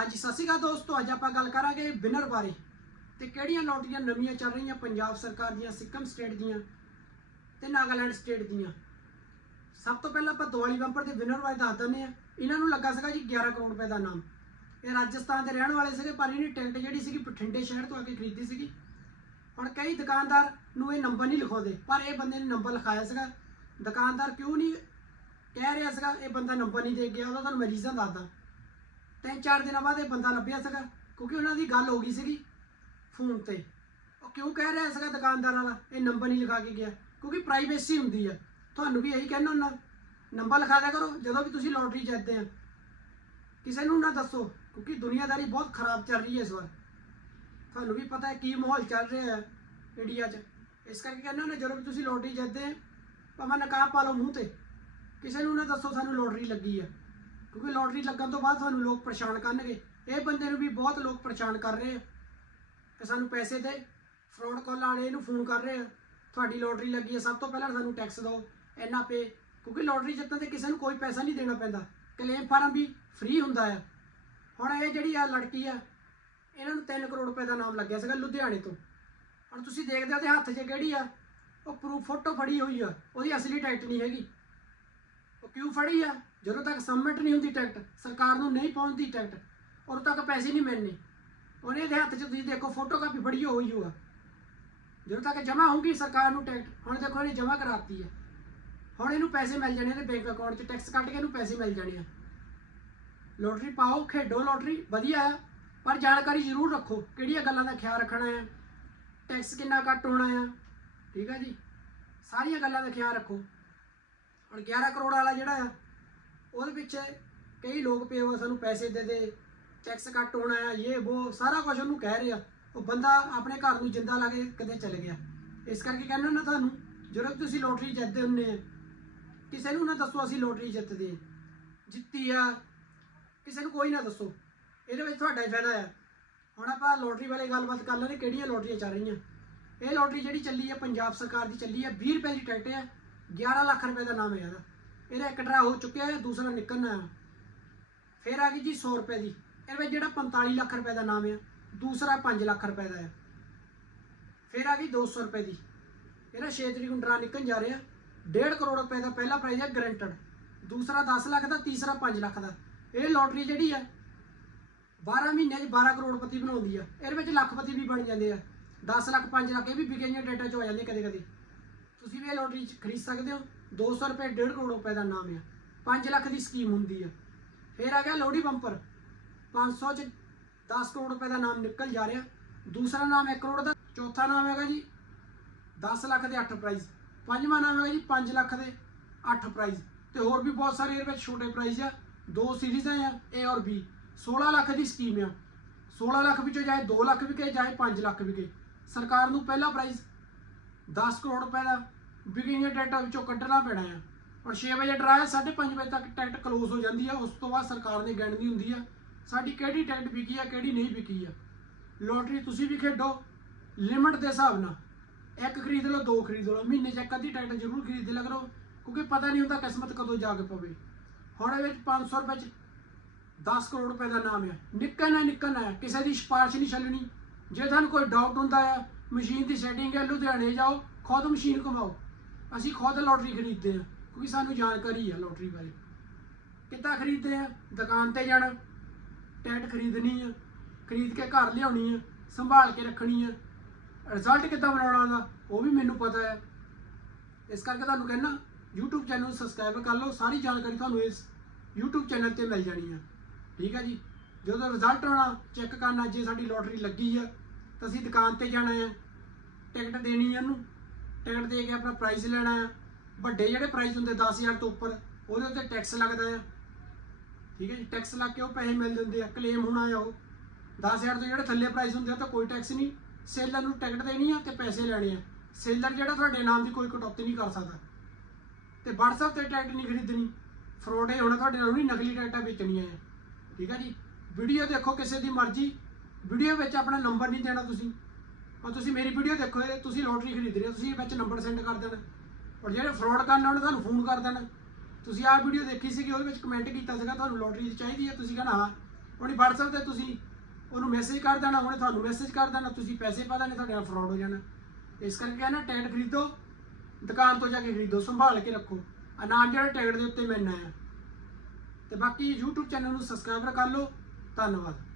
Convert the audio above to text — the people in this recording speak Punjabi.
ਹਾਂਜੀ, ਸਤਿ ਸ਼੍ਰੀ ਅਕਾਲ ਦੋਸਤੋ, ਅੱਜ ਆਪਾਂ ਗੱਲ ਕਰਾਂਗੇ ਵਿਨਰ ਬਾਰੇ। ਤੇ ਕਿਹੜੀਆਂ ਲੋਟਰੀਆਂ ਨਵੀਆਂ ਚੱਲ ਰਹੀਆਂ ਪੰਜਾਬ ਸਰਕਾਰ ਦੀਆਂ, ਸਿੱਕਮ ਸਟੇਟ ਦੀਆਂ ਤੇ ਨਾਗਾਲੈਂਡ ਸਟੇਟ ਦੀਆਂ? ਸਭ ਤੋਂ ਪਹਿਲਾਂ ਆਪਾਂ ਦੀਵਾਲੀ ਬੰਪਰ ਦੇ ਵਿਨਰ ਬਾਰੇ ਦੱਸ ਦਿੰਦੇ ਆ ਇਹਨਾਂ ਨੂੰ ਲੱਗਾ ਸੀਗਾ ਜੀ 11 ਕਰੋੜ ਰੁਪਏ ਦਾ ਨਾਮ। ਇਹ ਰਾਜਸਥਾਨ ਦੇ ਰਹਿਣ ਵਾਲੇ ਸੀਗੇ, ਪਰ ਇਹਨੇ ਟਿਕਟ ਜਿਹੜੀ ਸੀਗੀ ਬਠਿੰਡੇ ਸ਼ਹਿਰ ਤੋਂ ਆ ਕੇ ਖਰੀਦੀ ਸੀਗੀ। ਹੁਣ ਕਈ ਦੁਕਾਨਦਾਰ ਨੂੰ ਇਹ ਨੰਬਰ ਨਹੀਂ ਲਿਖਾਉਂਦੇ, ਪਰ ਇਹ ਬੰਦੇ ਨੇ ਨੰਬਰ ਲਿਖਾਇਆ ਸੀਗਾ। ਦੁਕਾਨਦਾਰ ਕਿਉਂ ਨਹੀਂ ਕਹਿ ਰਿਹਾ ਸੀਗਾ, ਇਹ ਬੰਦਾ ਨੰਬਰ ਨਹੀਂ ਦੇ ਗਿਆ, ਉਹਦਾ ਤੁਹਾਨੂੰ ਮੈਂ ਰੀਜ਼ਨ ਦੱਸਦਾ। ਤਿੰਨ ਚਾਰ ਦਿਨਾਂ ਬਾਅਦ ਇਹ ਬੰਦਾ ਲੱਭਿਆ ਸੀਗਾ, ਕਿਉਂਕਿ ਉਹਨਾਂ ਦੀ ਗੱਲ ਹੋ ਗਈ ਸੀਗੀ ਫੋਨ ਤੇ। ਉਹ ਕਿਉਂ ਕਹਿ ਰਿਹਾ ਸੀਗਾ ਦੁਕਾਨਦਾਰ ਵਾਲਾ? ਇਹ ਨੰਬਰ ਨਹੀਂ ਲਿਖਾ ਕੇ ਗਿਆ, ਕਿਉਂਕਿ ਪ੍ਰਾਈਵੇਸੀ ਹੁੰਦੀ ਆ। ਤੁਹਾਨੂੰ ਵੀ ਇਹੀ ਕਹਿਣਾ ਹੁੰਦਾ। ਨੰਬਰ ਲਿਖਾ ਦਿਆ ਕਰੋ, ਜਦੋਂ ਵੀ ਤੁਸੀਂ ਲੋਟਰੀ ਜਿੱਤਦੇ ਆ। ਕਿਸੇ ਨੂੰ ਨਾ ਦੱਸੋ, ਕਿਉਂਕਿ ਦੁਨੀਆਦਾਰੀ ਬਹੁਤ ਖਰਾਬ ਚੱਲ ਰਹੀ ਹੈ ਇਸ ਵਾਰ। ਤੁਹਾਨੂੰ ਵੀ ਪਤਾ ਹੈ ਕੀ ਮਾਹੌਲ ਚੱਲ ਰਿਹਾ ਹੈ ਇੰਡੀਆ 'ਚ। ਇਸ ਕਰਕੇ ਕਹਿੰਦਾ ਨਾ ਜਦੋਂ ਵੀ ਤੁਸੀਂ ਲੋਟਰੀ ਜਿੱਤਦੇ ਆ, ਭਾਵੇਂ ਨਕਾਬ ਪਾ ਲਓ ਮੂੰਹ ਤੇ, ਕਿਸੇ ਨੂੰ ਨਾ ਦੱਸੋ ਸਾਨੂੰ ਲੋਟਰੀ ਲੱਗੀ ਆ। ਕਿਉਂਕਿ ਲੋਟਰੀ ਲੱਗਣ ਤੋਂ ਬਾਅਦ ਤੁਹਾਨੂੰ ਲੋਕ ਪਰੇਸ਼ਾਨ ਕਰਨਗੇ। ਇਹ ਬੰਦੇ ਨੂੰ ਵੀ ਬਹੁਤ ਲੋਕ ਪਰੇਸ਼ਾਨ ਕਰ ਰਹੇ ਆ। ਕਿ ਸਾਨੂੰ ਪੈਸੇ ਦੇ ਫਰਾਡ ਕਾਲ ਆਣੇ ਇਹਨੂੰ ਫੋਨ ਕਰ ਰਹੇ ਆ। ਤੁਹਾਡੀ ਲੋਟਰੀ ਲੱਗੀ ਹੈ ਸਭ ਤੋਂ ਪਹਿਲਾਂ ਸਾਨੂੰ ਟੈਕਸ ਦਿਓ, ਇੰਨਾ ਪੇ ਕਿਉਂਕਿ ਲੋਟਰੀ ਜਿੱਤਣ ਤੇ ਕਿਸੇ ਨੂੰ ਕੋਈ ਪੈਸਾ ਨਹੀਂ ਦੇਣਾ ਪੈਂਦਾ। ਕਲੇਮ ਫਾਰਮ ਵੀ ਫ੍ਰੀ ਹੁੰਦਾ ਆ। ਹੁਣ ਇਹ ਜਿਹੜੀ ਆ ਲੜਕੀ ਆ, ਇਹਨਾਂ ਨੂੰ 3 ਕਰੋੜ ਰੁਪਏ ਦਾ ਨਾਮ ਲੱਗਿਆ ਸੀਗਾ ਲੁਧਿਆਣੇ ਤੋਂ। ਹੁਣ ਤੁਸੀਂ ਦੇਖਦੇ ਹੋ ਤੇ ਹੱਥ 'ਚ ਕਿਹੜੀ ਆ? ਉਹ ਪ੍ਰੂਫ ਫੋਟੋ ਫੜੀ ਹੋਈ ਆ। ਉਹਦੀ ਅਸਲੀ ਟਾਈਟ ਨਹੀਂ ਹੈਗੀ। ਉਹ ਕਿਉਂ ਫੜੀ ਆ? ਜਦੋਂ ਤੱਕ ਸਬਮਿਟ ਨਹੀਂ ਹੁੰਦੀ ਟਿਕਟ, ਸਰਕਾਰ ਨੂੰ ਨਹੀਂ ਪਹੁੰਚਦੀ ਟਿਕਟ, ਉਦੋਂ ਤੱਕ ਪੈਸੇ ਨਹੀਂ ਮਿਲਣੇ। ਉਹਨੇ ਦੇ ਹੱਥ 'ਚ ਤੁਸੀਂ ਦੇਖੋ ਫੋਟੋ ਕਾਪੀ ਫੜੀ ਹੋਈ ਹੋਊਗਾ ਜਦੋਂ ਤੱਕ ਜਮ੍ਹਾਂ ਹੋਊਗੀ ਸਰਕਾਰ ਨੂੰ ਟਿਕਟ, ਹੁਣ ਦੇਖੋ ਇਹਨੇ ਜਮ੍ਹਾਂ ਕਰਾਤੀ ਹੈ ਹੁਣ ਇਹਨੂੰ ਪੈਸੇ ਮਿਲ ਜਾਣੇ ਨੇ ਬੈਂਕ ਅਕਾਊਂਟ 'ਚ ਟੈਕਸ ਕੱਟ ਕੇ ਇਹਨੂੰ ਪੈਸੇ ਮਿਲ ਜਾਣੇ ਆ। ਲੋਟਰੀ ਪਾਓ, ਖੇਡੋ ਲੋਟਰੀ ਵਧੀਆ ਆ। ਪਰ ਜਾਣਕਾਰੀ ਜ਼ਰੂਰ ਰੱਖੋ, ਕਿਹੜੀਆਂ ਗੱਲਾਂ ਦਾ ਖਿਆਲ ਰੱਖਣਾ ਹੈ ਟੈਕਸ ਕਿੰਨਾ ਕੱਟ ਹੋਣਾ ਆ। ਠੀਕ ਆ ਜੀ? ਸਾਰੀਆਂ ਗੱਲਾਂ ਦਾ ਖਿਆਲ ਰੱਖੋ। ਹੁਣ 11 ਕਰੋੜ ਵਾਲਾ ਜਿਹੜਾ ਆ ਉਹਦੇ ਵਿੱਚ ਕਈ ਲੋਕ ਪਏ ਹੋ ਸਾਨੂੰ ਪੈਸੇ ਦੇ ਦੇ ਟੈਕਸ ਕੱਟ ਹੋਣਾ ਆ ਇਹ ਉਹ ਸਾਰਾ ਕੁਝ ਉਹਨੂੰ ਕਹਿ ਰਿਹਾ ਉਹ ਬੰਦਾ ਆਪਣੇ ਘਰ ਨੂੰ ਜਿੰਦਾ ਲਾ ਕੇ ਕਿਤੇ ਚਲ ਗਿਆ। ਇਸ ਕਰਕੇ ਕਹਿੰਦਾ ਨਾ ਤੁਹਾਨੂੰ, ਜਦੋਂ ਤੁਸੀਂ ਲੋਟਰੀ ਜਿੱਤਦੇ ਹੁੰਦੇ ਆ, ਕਿਸੇ ਨੂੰ ਨਾ ਦੱਸੋ ਅਸੀਂ ਲੋਟਰੀ ਜਿੱਤਦੇ ਜਿੱਤੀ ਆ, ਕਿਸੇ ਨੂੰ ਕੋਈ ਨਾ ਦੱਸੋ। ਇਹਦੇ ਵਿੱਚ ਤੁਹਾਡਾ ਹੀ ਫਾਇਦਾ ਆ। ਹੁਣ ਆਪਾਂ ਲੋਟਰੀ ਵਾਲੇ ਗੱਲਬਾਤ ਕਰ ਲੈਣੇ ਕਿਹੜੀਆਂ ਲੋਟਰੀਆਂ ਚੱਲ ਰਹੀਆਂ। ਇਹ ਲੋਟਰੀ ਜਿਹੜੀ ਚੱਲੀ ਹੈ ਪੰਜਾਬ ਸਰਕਾਰ ਦੀ ਚੱਲੀ ਹੈ 20 ਰੁਪਏ ਦੀ ਟਿਕਟ ਹੈ 11 ਲੱਖ ਰੁਪਏ ਦਾ ਨਾਮ ਹੈ ਇਹਦਾ। ਇਹਦਾ ਇੱਕ ਡਰਾ ਹੋ ਚੁੱਕਿਆ ਹੈ, ਦੂਸਰਾ ਨਿਕਲਣਾ ਹੈ। ਫਿਰ ਆ ਗਈ ਜੀ 100 ਰੁਪਏ ਦੀ। ਇਹਦੇ ਵਿੱਚ ਜਿਹੜਾ 45 ਲੱਖ ਰੁਪਏ ਦਾ ਨਾਮ ਆ, ਦੂਸਰਾ 5 ਲੱਖ ਰੁਪਏ ਦਾ ਹੈ ਫਿਰ ਆ ਗਈ 200 ਰੁਪਏ ਦੀ। ਇਹਦਾ 6 ਤਰੀਕ ਨੂੰ ਡਰਾ ਨਿਕਲਣ ਜਾ ਰਿਹਾ। 1.5 ਕਰੋੜ ਰੁਪਏ ਦਾ ਪਹਿਲਾ ਪ੍ਰਾਈਜ਼ ਹੈ ਗਰੰਟਡ ਦੂਸਰਾ 10 ਲੱਖ ਦਾ, ਤੀਸਰਾ 5 ਲੱਖ ਦਾ। ਇਹ ਲੋਟਰੀ ਜਿਹੜੀ ਹੈ 12 ਮਹੀਨਿਆਂ 'ਚ 12 ਕਰੋੜਪਤੀ ਬਣਾਉਂਦੀ ਆ। ਇਹਦੇ ਵਿੱਚ ਲੱਖਪਤੀ ਵੀ ਬਣ ਜਾਂਦੇ ਆ। 10 ਲੱਖ 5 ਲੱਖ ਇਹ ਵੀ ਵਿਕੇਈਆਂ ਡੇਟਾ 'ਚ ਹੋ ਜਾਂਦੇ ਕਦੇ ਕਦੇ ਤੁਸੀਂ ਵੀ ਇਹ ਲੋਟਰੀ 'ਚ ਖਰੀਦ ਸਕਦੇ ਹੋ। 200 ਰੁਪਏ 1.5 ਕਰੋੜ ਰੁਪਏ ਦਾ ਨਾਮ ਆ। 5 ਲੱਖ ਦੀ ਸਕੀਮ ਹੁੰਦੀ ਆ। ਫਿਰ ਆ ਗਿਆ ਲੋਹੜੀ ਬੰਪਰ। 500 'ਚ 10 ਕਰੋੜ ਰੁਪਏ ਦਾ ਨਾਮ ਨਿਕਲ ਜਾ ਰਿਹਾ। ਦੂਸਰਾ ਨਾਮ 1 ਕਰੋੜ ਦਾ, ਚੌਥਾ ਨਾਮ ਹੈਗਾ ਜੀ 10 ਲੱਖ ਦੇ 8 ਪ੍ਰਾਈਜ਼ ਪੰਜਵਾਂ ਨਾਮ ਹੈਗਾ ਜੀ 5 ਲੱਖ ਦੇ 8 ਪ੍ਰਾਈਜ਼ ਤੇ ਹੋਰ ਵੀ ਬਹੁਤ ਸਾਰੇ ਇਹਦੇ ਵਿੱਚ ਛੋਟੇ ਪ੍ਰਾਈਜ਼ ਆ। ਦੋ ਸੀਰੀਜ਼ਾਂ ਆ A ਔਰ B 16 ਲੱਖ ਦੀ ਸਕੀਮ ਆ। 16 ਲੱਖ ਵਿੱਚੋਂ ਚਾਹੇ 2 ਲੱਖ ਵਿਕੇ, ਚਾਹੇ 5 ਲੱਖ ਵਿਕੇ। ਸਰਕਾਰ ਨੂੰ ਪਹਿਲਾ ਪ੍ਰਾਈਜ਼ 10 ਕਰੋੜ ਰੁਪਏ ਦਾ ਵਿਕਿੰਗ ਡਾਟਾ ਵਿੱਚੋਂ ਕੱਢਣਾ ਪੈਣਾ ਆ। ਔਰ 6 ਵਜੇ ਡਰਾਇਆ 5:30 ਵਜੇ ਤੱਕ ਟਿਕਟ ਕਲੋਜ਼ ਹੋ ਜਾਂਦੀ ਆ। ਉਸ ਤੋਂ ਬਾਅਦ ਸਰਕਾਰ ਨੇ ਗਿਣਤੀ ਹੁੰਦੀ ਆ। ਸਾਡੀ ਕਿਹੜੀ ਟਿਕਟ ਵਿਕੀ ਆ, ਕਿਹੜੀ ਨਹੀਂ ਵਿਕੀ ਆ। ਲੋਟਰੀ ਤੁਸੀਂ ਵੀ ਖੇਡੋ ਲਿਮਟ ਦੇ ਹਿਸਾਬ ਨਾਲ। ਇੱਕ ਖਰੀਦ ਲਓ, ਦੋ ਖਰੀਦ ਲਓ। ਮਹੀਨੇ 'ਚ ਇੱਕ ਅੱਧੀ ਟਿਕਟ ਜ਼ਰੂਰ ਖਰੀਦ ਲਿਆ ਕਰੋ, ਕਿਉਂਕਿ ਪਤਾ ਨਹੀਂ ਹੁੰਦਾ ਕਿਸਮਤ ਕਦੋਂ ਜਾ ਕੇ ਪਵੇ। ਹੁਣ ਇਹਦੇ ਵਿੱਚ 500 ਰੁਪਏ 'ਚ 10 ਕਰੋੜ ਰੁਪਏ ਦਾ ਨਾਮ ਆ। ਨਿੱਕਾ ਨਾ ਨਿੱਕਾ ਨਾ, ਕਿਸੇ ਦੀ ਸਿਫਾਰਿਸ਼ ਨਹੀਂ ਛੱਲਣੀ ਜੇ ਤੁਹਾਨੂੰ ਕੋਈ ਡਾਊਟ ਹੁੰਦਾ ਆ, ਮਸ਼ੀਨ ਦੀ ਸੈਟਿੰਗ ਹੈ ਲੁਧਿਆਣੇ ਜਾਓ, ਖੁਦ ਮਸ਼ੀਨ ਘੁਮਾਓ। ਅਸੀਂ ਖੁਦ ਲੋਟਰੀ ਖਰੀਦਦੇ ਹਾਂ, ਕਿਉਂਕਿ ਸਾਨੂੰ ਜਾਣਕਾਰੀ ਆ ਲੋਟਰੀ ਬਾਰੇ। ਕਿੱਦਾਂ ਖਰੀਦਦੇ ਆ? ਦੁਕਾਨ ਤੇ ਜਾਣਾ ਟਿਕਟ ਖਰੀਦਣੀ ਆ, ਖਰੀਦ ਕੇ ਘਰ ਲਿਆਉਣੀ ਆ, ਸੰਭਾਲ ਕੇ ਰੱਖਣੀ ਆ। ਰਿਜ਼ਲਟ ਕਿੱਦਾਂ ਬਣਾਉਣਾ ਉਹਦਾ, ਉਹ ਵੀ ਮੈਨੂੰ ਪਤਾ ਹੈ। ਇਸ ਕਰਕੇ ਤੁਹਾਨੂੰ ਕਹਿਣਾ YouTube ਚੈਨਲ ਨੂੰ ਸਬਸਕ੍ਰਾਈਬ ਕਰ ਲਓ, ਸਾਰੀ ਜਾਣਕਾਰੀ ਤੁਹਾਨੂੰ ਇਸ YouTube ਚੈਨਲ ਤੇ ਮਿਲ ਜਾਣੀ ਆ। ਠੀਕ ਹੈ ਜੀ? ਜਦੋਂ ਰਿਜ਼ਲਟ ਆਉਣਾ ਚੈੱਕ ਕਰਨਾ, ਜੇ ਸਾਡੀ ਲੋਟਰੀ ਲੱਗੀ ਆ, ਤਾਂ ਅਸੀਂ ਦੁਕਾਨ ਤੇ ਜਾਣਾ ਆ ਟਿਕਟ ਦੇਣੀ ਆ ਉਹਨੂੰ। ਟਿਕਟ ਦੇ ਕੇ ਆਪਣਾ ਪ੍ਰਾਈਸ ਲੈਣਾ ਆ ਵੱਡੇ ਜਿਹੜੇ ਪ੍ਰਾਈਸ ਹੁੰਦੇ 10000 ਤੋਂ ਉੱਪਰ, ਉਹਦੇ ਉੱਤੇ ਟੈਕਸ ਲੱਗਦਾ ਆ ਠੀਕ ਹੈ ਜੀ ਟੈਕਸ ਲੱਗ ਕੇ ਉਹ ਪੈਸੇ ਮਿਲ ਜਾਂਦੇ ਆ ਕਲੇਮ ਹੋਣਾ ਆ ਉਹ। 10000 ਤੋਂ ਜਿਹੜੇ ਥੱਲੇ ਪ੍ਰਾਈਸ ਹੁੰਦੇ ਆ ਤਾਂ ਕੋਈ ਟੈਕਸ ਨਹੀਂ। ਸੇਲਰ ਨੂੰ ਟਿਕਟ ਦੇਣੀ ਆ ਤੇ ਪੈਸੇ ਲੈਣੇ ਆ। ਸੇਲਰ ਜਿਹੜਾ ਤੁਹਾਡੇ ਨਾਮ ਦੀ ਕੋਈ ਕਟੌਤੀ ਨਹੀਂ ਕਰ ਸਕਦਾ। ਤੇ WhatsApp ਤੇ ਟਿਕਟ ਨਹੀਂ ਖਰੀਦਣੀ। ਫਰੋਡ ਇਹ ਹੋਣਾ ਤੁਹਾਡੇ ਨਾਲ ਨਹੀਂ ਨਕਲੀ ਟਿਕਟਾਂ ਵੇਚਣੀਆਂ ਆ ਠੀਕ ਹੈ ਜੀ ਵੀਡੀਓ ਦੇਖੋ ਕਿਸੇ ਦੀ ਮਰਜ਼ੀ। ਵੀਡੀਓ ਵਿੱਚ ਆਪਣਾ ਨੰਬਰ ਨਹੀਂ ਦੇਣਾ ਤੁਸੀਂ। ਔਰ ਤੁਸੀਂ ਮੇਰੀ ਵੀਡੀਓ ਦੇਖੋ ਇਹ, ਤੁਸੀਂ ਲੋਟਰੀ ਖਰੀਦ ਰਹੇ ਹੋ, ਤੁਸੀਂ ਵਿੱਚ ਨੰਬਰ ਸੈਂਡ ਕਰ ਦੇਣਾ। ਔਰ ਜਿਹੜੇ ਫਰਾਡ ਕਰਨ ਉਹਨੇ ਤੁਹਾਨੂੰ ਫੋਨ ਕਰ ਦੇਣਾ। ਤੁਸੀਂ ਆਹ ਵੀਡੀਓ ਦੇਖੀ ਸੀਗੀ, ਉਹਦੇ ਵਿੱਚ ਕਮੈਂਟ ਕੀਤਾ ਸੀਗਾ, ਤੁਹਾਨੂੰ ਲੋਟਰੀ ਚਾਹੀਦੀ ਹੈ, ਤੁਸੀਂ ਕਹਿੰਦਾ ਹਾਂ। ਉਹਨੇ WhatsApp ਤੇ ਤੁਸੀਂ ਉਹਨੂੰ ਮੈਸੇਜ ਕਰ ਦੇਣਾ ਉਹਨੇ ਤੁਹਾਨੂੰ ਮੈਸੇਜ ਕਰ ਦੇਣਾ, ਤੁਸੀਂ ਪੈਸੇ ਪਾ ਦੇਣੇ, ਤੁਹਾਡੇ ਨਾਲ ਫਰਾਡ ਹੋ ਜਾਣਾ। ਇਸ ਕਰਕੇ ਕਹਿੰਦਾ ਟਿਕਟ ਖਰੀਦੋ, ਦੁਕਾਨ ਤੋਂ ਜਾ ਕੇ ਖਰੀਦੋ, ਸੰਭਾਲ ਕੇ ਰੱਖੋ। ਆ ਨਾਮ ਜਿਹੜਾ ਟਿਕਟ ਦੇ ਉੱਤੇ ਮਿਲਣਾ ਆ। ਤੇ ਬਾਕੀ YouTube ਚੈਨਲ ਨੂੰ ਸਬਸਕ੍ਰਾਈਬ ਕਰ ਲਓ। ਧੰਨਵਾਦ।